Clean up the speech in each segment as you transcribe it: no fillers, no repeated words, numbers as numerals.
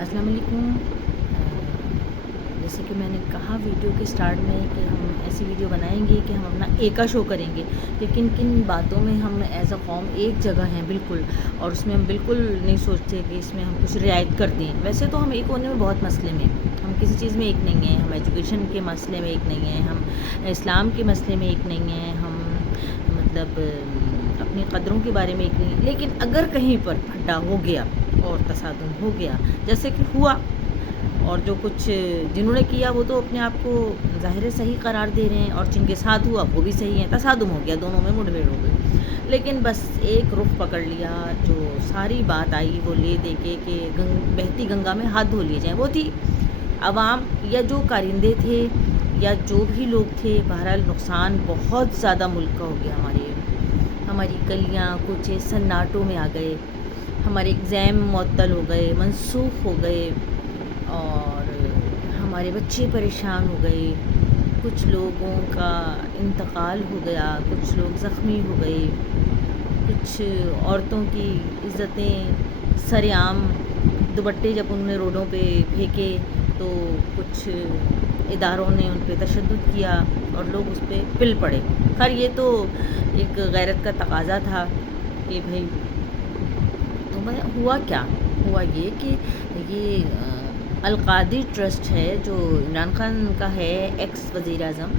السلام علیکم۔ جیسے کہ میں نے کہا ویڈیو کے سٹارٹ میں کہ ہم ایسی ویڈیو بنائیں گے کہ ہم اپنا ایکا شو کریں گے کہ کن کن باتوں میں ہم ایز اے قوم ایک جگہ ہیں بالکل، اور اس میں ہم بالکل نہیں سوچتے کہ اس میں ہم کچھ رعایت کر دیں۔ ویسے تو ہم ایک ہونے میں بہت مسئلے میں، ہم کسی چیز میں ایک نہیں ہیں، ہم ایجوکیشن کے مسئلے میں ایک نہیں ہیں، ہم اسلام کے مسئلے میں ایک نہیں ہیں، ہم مطلب اپنی قدروں کے بارے میں ایک نہیں ہیں، لیکن اگر کہیں پر پھڈا ہو گیا اور تصادم ہو گیا جیسے کہ ہوا، اور جو کچھ جنہوں نے کیا وہ تو اپنے آپ کو ظاہر صحیح قرار دے رہے ہیں، اور جن کے ساتھ ہوا وہ بھی صحیح ہیں، تصادم ہو گیا، دونوں میں مڑ بھیڑ ہو گئی، لیکن بس ایک رخ پکڑ لیا، جو ساری بات آئی وہ لے دے کے کہ بہتی گنگا میں ہاتھ دھو لیے جائیں، وہ تھی عوام یا جو کارندے تھے یا جو بھی لوگ تھے۔ بہرحال نقصان بہت زیادہ ملک کا ہو گیا، ہماری گلیاں کچھ سناٹوں میں آ گئے، ہمارے ایگزام معطل ہو گئے، منسوخ ہو گئے، اور ہمارے بچے پریشان ہو گئے، کچھ لوگوں کا انتقال ہو گیا، کچھ لوگ زخمی ہو گئے، کچھ عورتوں کی عزتیں سر عام دوپٹے جب انہوں نے روڈوں پہ پھینکے تو کچھ اداروں نے ان پہ تشدد کیا اور لوگ اس پہ پل پڑے۔ خیر یہ تو ایک غیرت کا تقاضا تھا کہ بھائی، تو ہوا کیا؟ ہوا یہ کہ یہ القادری ٹرسٹ ہے جو عمران خان کا ہے، ایکس وزیر اعظم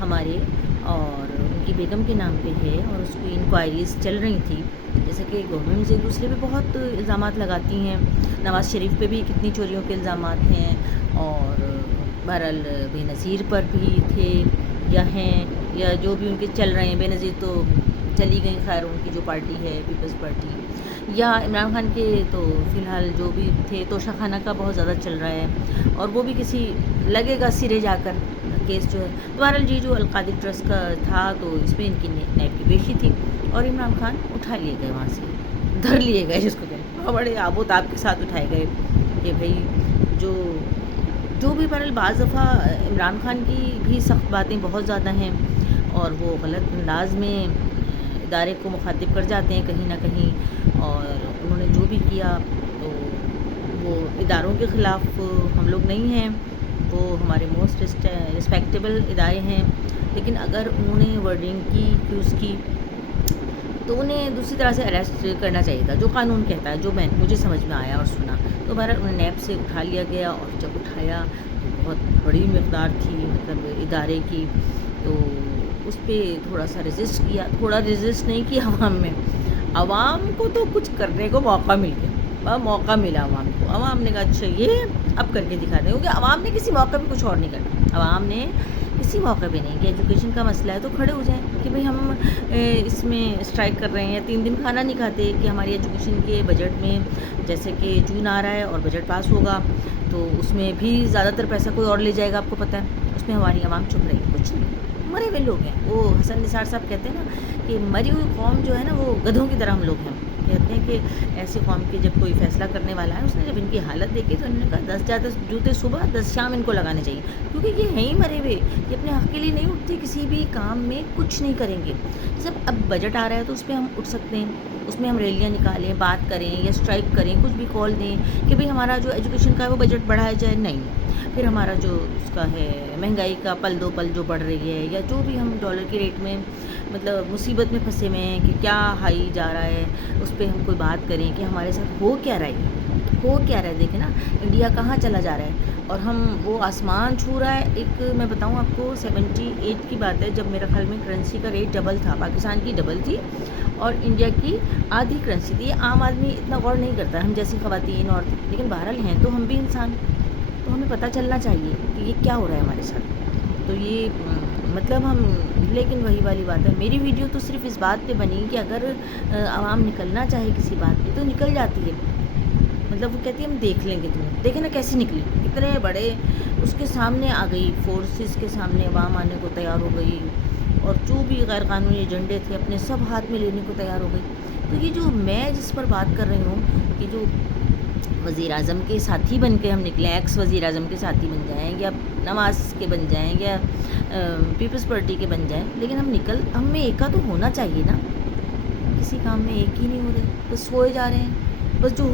ہمارے، اور ان کی بیگم کے نام پہ ہے، اور اس کی انکوائریز چل رہی تھی، جیسے کہ گورنمنٹ ایک دوسرے پہ بہت الزامات لگاتی ہیں، نواز شریف پہ بھی کتنی چوریوں کے الزامات ہیں، اور بہرحال بے نظیر پر بھی تھے یا ہیں، یا جو بھی ان کے چل رہے ہیں، بے نظیر تو چلی گئی، خیر ان کی جو پارٹی ہے پیپلز پارٹی، یا عمران خان کے تو فی الحال جو بھی تھے توشہ خانہ کا بہت زیادہ چل رہا ہے، اور وہ بھی کسی لگے گا سرے جا کر کیس جو ہے۔ بہرحال جی جو القادری ٹرسٹ کا تھا تو اس میں ان کی نیب کی پیشی تھی، اور عمران خان اٹھا لیے گئے وہاں سے، دھر لیے گئے جس کو کہتے ہیں، بڑے آب و تاب کے ساتھ اٹھائے گئے کہ بھائی جو بھی بہرحال بعض دفعہ عمران خان کی بھی سخت باتیں بہت زیادہ ہیں، اور وہ غلط انداز میں ادارے کو مخاطب کر جاتے ہیں کہیں نہ کہیں، اور انہوں نے جو بھی کیا تو وہ اداروں کے خلاف ہم لوگ نہیں ہیں، وہ ہمارے موسٹ رسپیکٹیبل ادارے ہیں، لیکن اگر انہوں نے ورڈنگ کی یوز کی تو انہیں دوسری طرح سے اریسٹ کرنا چاہیے تھا، جو قانون کہتا ہے، جو مجھے سمجھ میں آیا اور سنا، تو بہرحال انہیں نیب سے اٹھا لیا گیا، اور جب اٹھایا تو بہت بڑی مقدار تھی مطلب ادارے کی، تو اس پہ تھوڑا سا ریزسٹ کیا، تھوڑا ریزسٹ نہیں کیا عوام کو تو کچھ کرنے کو موقع مل گیا، موقع ملا عوام کو، عوام نے کہا اچھا یہ اب کر کے دکھا دیں، کیونکہ عوام نے کسی موقع پہ کچھ اور نہیں کرنا، عوام نے کسی موقع پہ نہیں کہ ایجوکیشن کا مسئلہ ہے تو کھڑے ہو جائیں کہ بھئی ہم اس میں اسٹرائک کر رہے ہیں، 3 دن کھانا نہیں کھاتے کہ ہماری ایجوکیشن کے بجٹ میں، جیسے کہ جون آ رہا ہے اور بجٹ پاس ہوگا تو اس میں بھی زیادہ تر پیسہ کوئی اور لے جائے گا، آپ کو پتہ ہے، اس میں ہماری عوام چپ رہی، کچھ نہیں، مرے ہوئے لوگ ہیں، وہ حسن نثار صاحب کہتے ہیں نا کہ مری ہوئی قوم جو ہے نا وہ گدھوں کی طرح ہم لوگ ہیں، کہتے ہیں کہ ایسی قوم کی جب کوئی فیصلہ کرنے والا ہے، اس نے جب ان کی حالت دیکھی تو انہوں نے کہا 10 جوتے صبح 10 شام ان کو لگانے چاہیے، کیونکہ یہ ہیں ہی مرے ہوئے، یہ اپنے حق کے لیے نہیں اٹھتے، کسی بھی کام میں کچھ نہیں کریں گے۔ جب اب بجٹ آ رہا ہے تو اس پہ ہم اٹھ سکتے ہیں، اس میں ہم ریلیاں نکالیں، بات کریں یا اسٹرائک کریں، کچھ بھی کال دیں کہ بھئی ہمارا جو ایجوکیشن کا ہے وہ بجٹ بڑھایا جائے، نہیں، پھر ہمارا جو اس کا ہے مہنگائی کا پل دو پل جو بڑھ رہی ہے، یا جو بھی ہم ڈالر کے ریٹ میں مطلب مصیبت میں پھنسے ہوئے ہیں کہ کیا ہائی جا رہا ہے، اس پہ ہم کوئی بات کریں کہ ہمارے ساتھ ہو کیا رہا ہے، دیکھیں نا انڈیا کہاں چلا جا رہا ہے، اور ہم وہ آسمان چھو رہا ہے۔ ایک میں بتاؤں آپ کو 78 کی بات ہے جب میرا خیال میں کرنسی کا ریٹ ڈبل تھا، پاکستان کی ڈبل تھی اور انڈیا کی آدھی کرنسی تھی، یہ عام آدمی اتنا غور نہیں کرتا، ہم جیسی خواتین اور، لیکن بہرحال ہیں تو ہم بھی انسان، تو ہمیں پتہ چلنا چاہیے کہ یہ کیا ہو رہا ہے ہمارے ساتھ، تو یہ مطلب ہم، لیکن وہی والی بات ہے، میری ویڈیو تو صرف اس بات پہ بنی کہ اگر عوام نکلنا چاہے کسی بات پہ تو نکل جاتی ہے، مطلب وہ کہتی ہے ہم دیکھ لیں گے تمہیں، دیکھیں نا کیسے نکلی، اتنے بڑے اس کے سامنے آ گئی، فورسز کے سامنے عوام آنے کو تیار ہو گئی، اور جو بھی غیر قانونی ایجنڈے تھے اپنے سب ہاتھ میں لینے کو تیار ہو گئی، تو یہ جو میں جس پر بات کر رہی ہوں کہ جو وزیر اعظم کے ساتھی بن کے ہم نکلیں، ایکس وزیر اعظم کے ساتھی بن جائیں یا نواز کے بن جائیں یا پیپلز پارٹی کے بن جائیں، لیکن ہم میں ایکا تو ہونا چاہیے نا، کسی کام میں ایک ہی نہیں ہو رہے، بس سوئے جا رہے ہیں، بس جو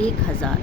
1000।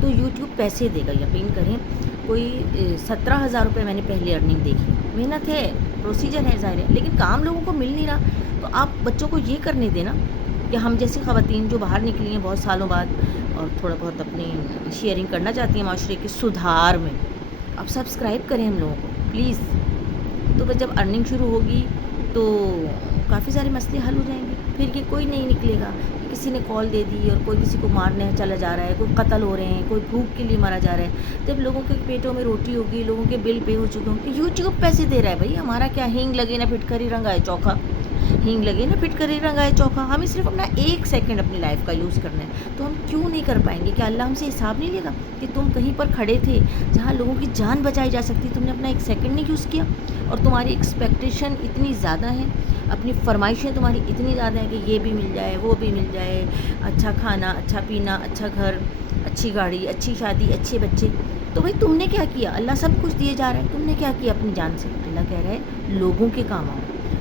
تو یوٹیوب پیسے دے گا. یقین کریں کوئی 17,000 روپے میں نے پہلے ارننگ دیکھی. محنت ہے, پروسیجر ہے, ظاہر ہے, لیکن کام لوگوں کو مل نہیں رہا. تو آپ بچوں کو یہ کرنے دیں نا کہ ہم جیسی خواتین جو باہر نکلی ہیں بہت سالوں بعد اور تھوڑا بہت اپنی شیئرنگ کرنا چاہتی ہیں معاشرے کے سدھار میں, آپ سبسکرائب کریں ہم لوگوں کو پلیز. تو بس جب ارننگ شروع ہوگی تو کافی سارے مسئلے حل ہو جائیں گے. پھر یہ کوئی نہیں نکلے گا کہ کسی نے کال دے دی اور کوئی کسی کو مارنے چلا جا رہا ہے, کوئی قتل ہو رہے ہیں, کوئی بھوک کے لیے مارا جا رہا ہے. جب لوگوں کے پیٹوں میں روٹی ہوگی, لوگوں کے بل پے ہو چکے ہوں گے, یوٹیوب پیسے دے رہا ہے بھائی. ہمارا کیا, ہینگ لگے نہ پھٹکری رنگ آئے چوکھا, ہینگ لگے نہ پھٹکری رنگ آئے چوکھا. ہمیں صرف اپنا 1 سیکنڈ اپنی لائف کا یوز کرنا ہے, تو ہم کیوں نہیں کر پائیں گے؟ کہ اللہ ہم سے حساب نہیں لے گا کہ تم کہیں پر کھڑے تھے جہاں لوگوں کی جان بچائی جا سکتی, تم نے اپنا 1 سیکنڈ نہیں یوز کیا؟ اور تمہاری ایکسپیکٹیشن اتنی زیادہ ہیں, اپنی فرمائشیں تمہاری اتنی زیادہ ہیں کہ یہ بھی مل جائے, وہ بھی مل جائے, اچھا کھانا, اچھا پینا, اچھا گھر, اچھی گاڑی, اچھی شادی, اچھے بچے. تو بھائی تم نے کیا کیا؟ اللہ سب کچھ دیے جا رہا ہے, تم نے کیا کیا اپنی جان سے؟ اللہ کہہ رہا ہے لوگوں کے کام آؤ,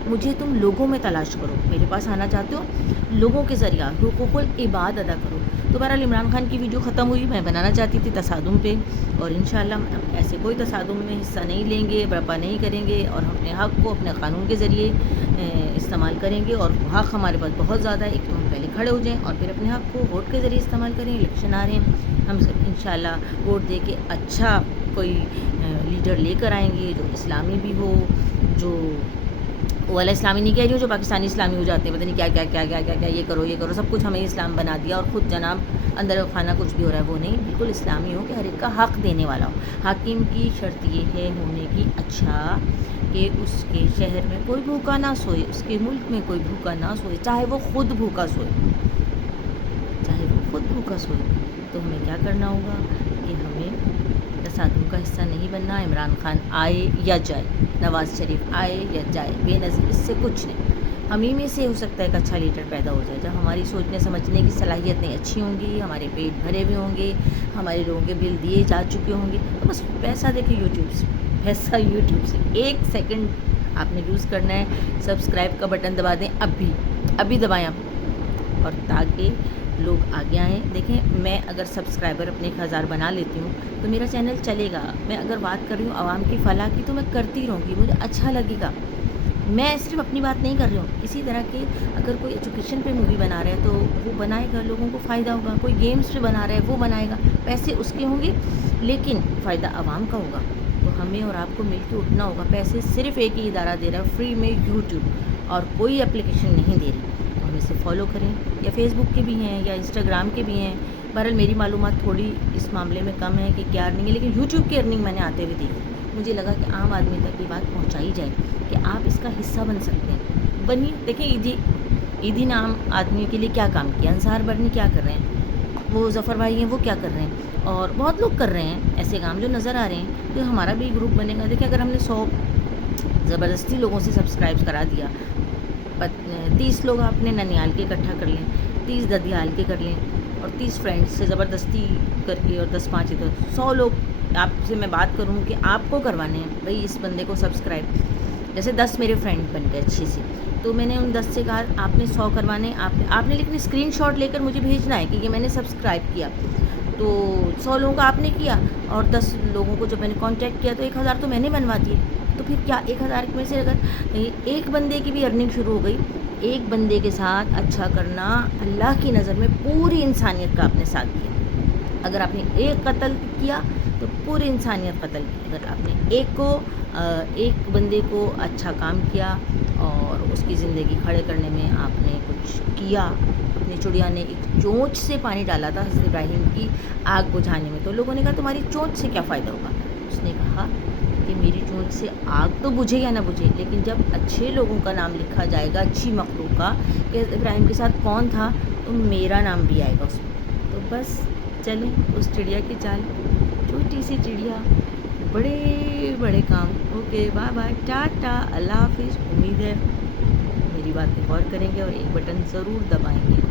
مجھے تم لوگوں میں تلاش کرو. میرے پاس آنا چاہتے ہو لوگوں کے ذریعہ حقوق العباد ادا کرو. تو بہرحال عمران خان کی ویڈیو ختم ہوئی. میں بنانا چاہتی تھی تصادم پہ, اور انشاءاللہ ایسے کوئی تصادم میں حصہ نہیں لیں گے, برپا نہیں کریں گے, اور ہم اپنے حق کو اپنے قانون کے ذریعے استعمال کریں گے. اور حق ہمارے پاس بہت زیادہ ہے, ایک تو ہم پہلے کھڑے ہو جائیں اور پھر اپنے حق کو ووٹ کے ذریعے استعمال کریں. الیکشن آ رہے ہیں, ہم انشاءاللہ ووٹ دے کے اچھا کوئی لیڈر لے کر آئیں گے جو اسلامی بھی ہو, جو والا اسلامی نہیں کہہ رہی ہوں, جو پاکستانی اسلامی ہو جاتے ہیں, پتہ نہیں کیا کیا کیا کیا کیا کیا یہ کرو سب کچھ ہمیں اسلام بنا دیا, اور خود جناب اندر خانہ کچھ بھی ہو رہا ہے وہ نہیں. بالکل اسلامی ہو کہ ہر ایک کا حق دینے والا ہو. حاکم کی شرط یہ ہے ہونے کی اچھا کہ اس کے شہر میں کوئی بھوکا نہ سوئے, اس کے ملک میں کوئی بھوکا نہ سوئے, چاہے وہ خود بھوکا سوئے, چاہے وہ خود بھوکا سوئے. تو ہمیں کیا کرنا ہوگا کہ ہمیں تصادم کا حصہ نہیں بننا. عمران خان آئے یا جائے, نواز شریف آئے یا جائے, بے نظیر, اس سے کچھ نہیں. ہم ہی میں سے ہو سکتا ہے ایک اچھا لیڈر پیدا ہو جائے. جب ہماری سوچنے سمجھنے کی صلاحیتیں اچھی ہوں گی, ہمارے پیٹ بھرے ہوئے ہوں گے, ہمارے لوگوں کے بل دیے جا چکے ہوں گے, تو بس پیسہ دیکھیں یوٹیوب سے, پیسہ یوٹیوب سے. 1 سیکنڈ آپ نے یوز کرنا ہے, سبسکرائب کا بٹن دبا دیں, ابھی دبائیں آپ, اور تاکہ لوگ آگے آئیں. دیکھیں میں اگر سبسکرائبر اپنے 1000 بنا لیتی ہوں تو میرا چینل چلے گا. میں اگر بات کر رہی ہوں عوام کی فلاح کی تو میں کرتی رہوں گی, مجھے اچھا لگے گا. میں صرف اپنی بات نہیں کر رہی ہوں. اسی طرح کہ اگر کوئی ایجوکیشن پہ مووی بنا رہا ہے تو وہ بنائے گا, لوگوں کو فائدہ ہوگا. کوئی گیمز پہ بنا رہا ہے وہ بنائے گا, پیسے اس کے ہوں گے لیکن فائدہ عوام کا ہوگا. تو ہمیں اور آپ کو مل کے اٹھنا ہوگا. پیسے صرف ایک ہی ادارہ دے رہا ہے فری میں, یوٹیوب, اور کوئی اپلیکیشن نہیں دے رہی. تو ہم اسے فالو کریں, یا فیس بک کے بھی ہیں یا انسٹاگرام کے بھی ہیں. بہرحال میری معلومات تھوڑی اس معاملے میں کم ہے کہ کیا ارننگ ہے, لیکن یوٹیوب کی ارننگ میں نے آتے ہوئے دیکھی. مجھے لگا کہ عام آدمی تک یہ بات پہنچائی جائے کہ آپ اس کا حصہ بن سکتے ہیں. بنی دیکھیں عیدی نام آدمی کے لیے کیا کام کیا, انصار برنی کیا کر رہے ہیں, وہ ظفر بھائی ہیں وہ کیا کر رہے ہیں, اور بہت لوگ کر رہے ہیں ایسے کام جو نظر آ رہے ہیں. تو ہمارا بھی گروپ بنے گا. دیکھیں اگر ہم نے 100 زبردستی لوگوں سے سبسکرائب کرا دیا, 30 لوگ آپ نے ننیال کے اکٹھا کر لیں, 30 ددیال کے کر لیں, اور 30 فرینڈس سے زبردستی کر کے, اور 10-5 ادھر, 100 لوگ آپ سے میں بات کروں کہ آپ کو کروانے ہیں بھائی اس بندے کو سبسکرائب. جیسے 10 میرے فرینڈ بن گئے اچھے سے, تو میں نے ان 10 سے کہا آپ نے 100 کروانے, آپ نے لیکن اسکرین شاٹ لے کر مجھے بھیجنا ہے کہ یہ میں نے سبسکرائب کیا. تو 100 لوگوں کا آپ نے کیا, اور 10 لوگوں کو جب میں نے کانٹیکٹ کیا تو 1000 تو میں نے بنوا دیے. تو پھر کیا 1000 میں سے اگر ایک بندے کی بھی ارننگ شروع ہو گئی, ایک بندے کے ساتھ اچھا کرنا اللہ کی نظر میں پوری انسانیت کا آپ نے ساتھ دیا. اگر آپ نے ایک قتل کیا تو پوری انسانیت قتل کی. اگر آپ نے ایک بندے کو اچھا کام کیا اور اس کی زندگی کھڑے کرنے میں آپ نے کچھ کیا. اپنی چڑیا نے ایک چونچ سے پانی ڈالا تھا حضرت ابراہیم کی آگ بجھانے میں, تو لوگوں نے کہا تمہاری چونچ سے کیا فائدہ ہوگا. اس نے کہا کہ میری چونچ سے آگ تو بجھے یا نہ بجھے, لیکن جب اچھے لوگوں کا نام لکھا جائے گا, اچھی مخلوق کا, کہ ابراہیم کے ساتھ کون تھا, تو میرا نام بھی آئے گا اس میں. تو بس چلیں اس چڑیا کی چال, چھوٹی سی چڑیا بڑے بڑے کام. اوکے بائے بائے, ٹاٹا, اللہ حافظ. امید ہے میری بات پہ غور کریں گے اور ایک بٹن ضرور دبائیں گے.